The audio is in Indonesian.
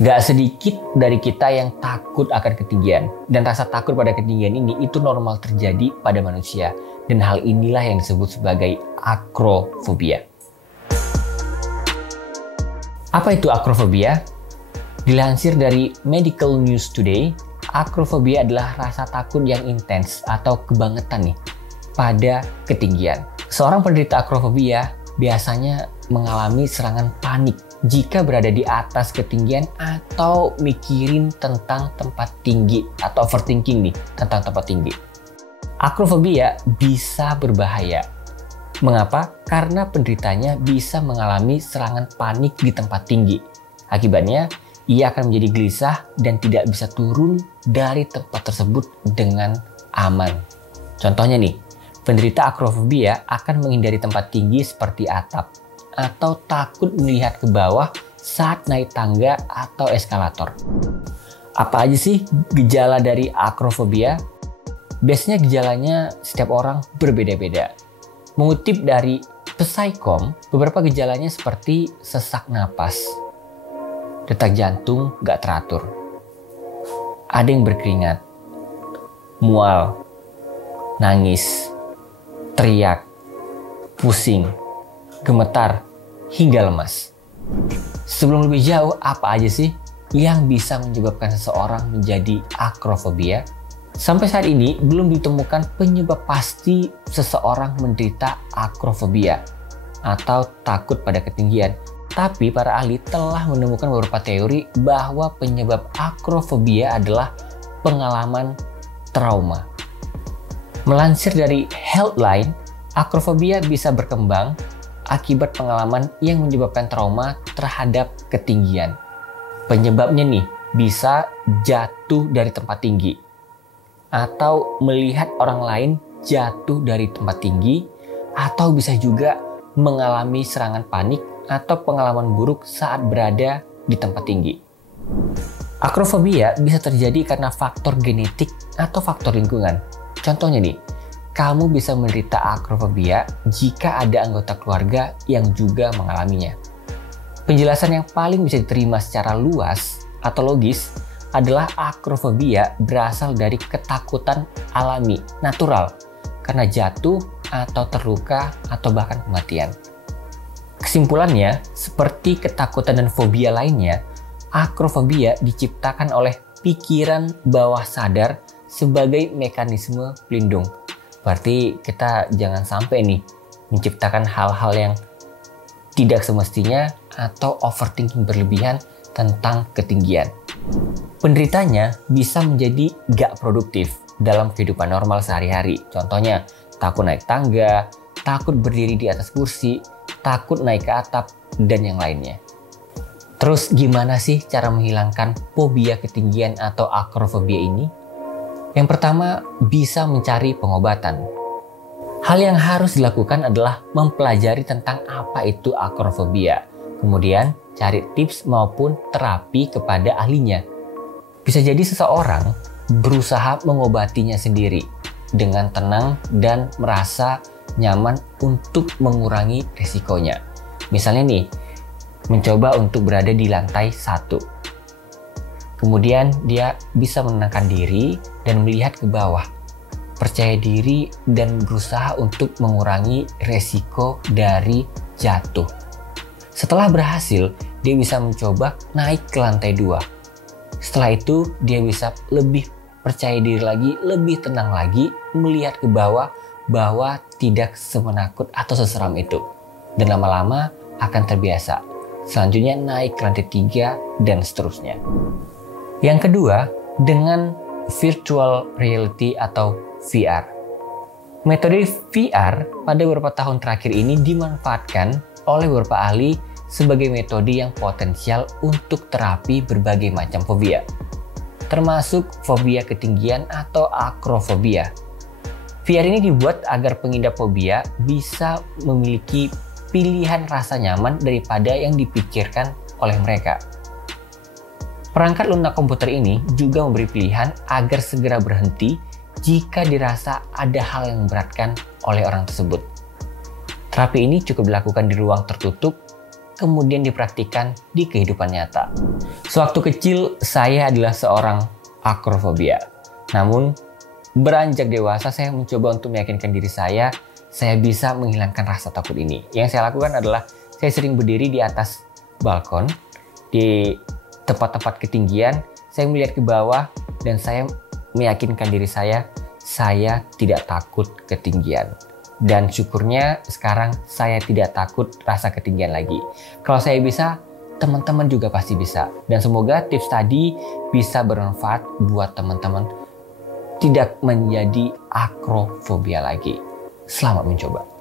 Gak sedikit dari kita yang takut akan ketinggian. Dan rasa takut pada ketinggian ini itu normal terjadi pada manusia. Dan hal inilah yang disebut sebagai akrofobia. Apa itu akrofobia? Dilansir dari Medical News Today, akrofobia adalah rasa takut yang intens atau kebangetan nih pada ketinggian. Seorang penderita akrofobia biasanya mengalami serangan panik jika berada di atas ketinggian atau mikirin tentang tempat tinggi atau overthinking nih tentang tempat tinggi. Akrofobia bisa berbahaya. Mengapa? Karena penderitanya bisa mengalami serangan panik di tempat tinggi. Akibatnya, ia akan menjadi gelisah dan tidak bisa turun dari tempat tersebut dengan aman. Contohnya nih, penderita akrofobia akan menghindari tempat tinggi seperti atap atau takut melihat ke bawah saat naik tangga atau eskalator. Apa aja sih gejala dari akrofobia? Biasanya gejalanya setiap orang berbeda-beda. Mengutip dari Psycom, beberapa gejalanya seperti sesak napas, detak jantung gak teratur, ada yang berkeringat, mual, nangis, teriak, pusing, gemetar, hingga lemas. Sebelum lebih jauh, apa aja sih yang bisa menyebabkan seseorang menjadi akrofobia? Sampai saat ini belum ditemukan penyebab pasti seseorang menderita akrofobia atau takut pada ketinggian. Tapi para ahli telah menemukan beberapa teori bahwa penyebab akrofobia adalah pengalaman trauma. Melansir dari Healthline, akrofobia bisa berkembang akibat pengalaman yang menyebabkan trauma terhadap ketinggian. Penyebabnya nih bisa jatuh dari tempat tinggi atau melihat orang lain jatuh dari tempat tinggi, atau bisa juga mengalami serangan panik atau pengalaman buruk saat berada di tempat tinggi. Akrofobia bisa terjadi karena faktor genetik atau faktor lingkungan. Contohnya nih, kamu bisa menderita akrofobia jika ada anggota keluarga yang juga mengalaminya. Penjelasan yang paling bisa diterima secara luas atau logis adalah akrofobia berasal dari ketakutan alami, natural, karena jatuh atau terluka atau bahkan kematian. Kesimpulannya, seperti ketakutan dan fobia lainnya, akrofobia diciptakan oleh pikiran bawah sadar sebagai mekanisme pelindung. Berarti kita jangan sampai nih menciptakan hal-hal yang tidak semestinya atau overthinking berlebihan tentang ketinggian. Penderitanya bisa menjadi gak produktif dalam kehidupan normal sehari-hari. Contohnya, takut naik tangga, takut berdiri di atas kursi, takut naik ke atap, dan yang lainnya. Terus gimana sih cara menghilangkan fobia ketinggian atau akrofobia ini? Yang pertama, bisa mencari pengobatan. Hal yang harus dilakukan adalah mempelajari tentang apa itu akrofobia. Kemudian, cari tips maupun terapi kepada ahlinya. Bisa jadi seseorang berusaha mengobatinya sendiri dengan tenang dan merasa nyaman untuk mengurangi risikonya. Misalnya nih, mencoba untuk berada di lantai 1. Kemudian dia bisa menenangkan diri dan melihat ke bawah. Percaya diri dan berusaha untuk mengurangi resiko dari jatuh. Setelah berhasil, dia bisa mencoba naik ke lantai 2. Setelah itu, dia bisa lebih percaya diri lagi, lebih tenang lagi, melihat ke bawah bahwa tidak semenakut atau seseram itu. Dan lama-lama akan terbiasa. Selanjutnya naik ke lantai 3 dan seterusnya. Yang kedua, dengan virtual reality atau VR. Metode VR pada beberapa tahun terakhir ini dimanfaatkan oleh beberapa ahli sebagai metode yang potensial untuk terapi berbagai macam fobia, termasuk fobia ketinggian atau akrofobia. VR ini dibuat agar pengidap fobia bisa memiliki pilihan rasa nyaman daripada yang dipikirkan oleh mereka. Perangkat lunak komputer ini juga memberi pilihan agar segera berhenti jika dirasa ada hal yang memberatkan oleh orang tersebut. Terapi ini cukup dilakukan di ruang tertutup kemudian dipraktikkan di kehidupan nyata. Sewaktu kecil, saya adalah seorang akrofobia. Namun, beranjak dewasa, saya mencoba untuk meyakinkan diri saya bisa menghilangkan rasa takut ini. Yang saya lakukan adalah, saya sering berdiri di atas balkon, di tempat-tempat ketinggian, saya melihat ke bawah, dan saya meyakinkan diri saya tidak takut ketinggian. Dan syukurnya sekarang saya tidak takut rasa ketinggian lagi. Kalau saya bisa, teman-teman juga pasti bisa. Dan semoga tips tadi bisa bermanfaat buat teman-teman tidak menjadi akrofobia lagi. Selamat mencoba.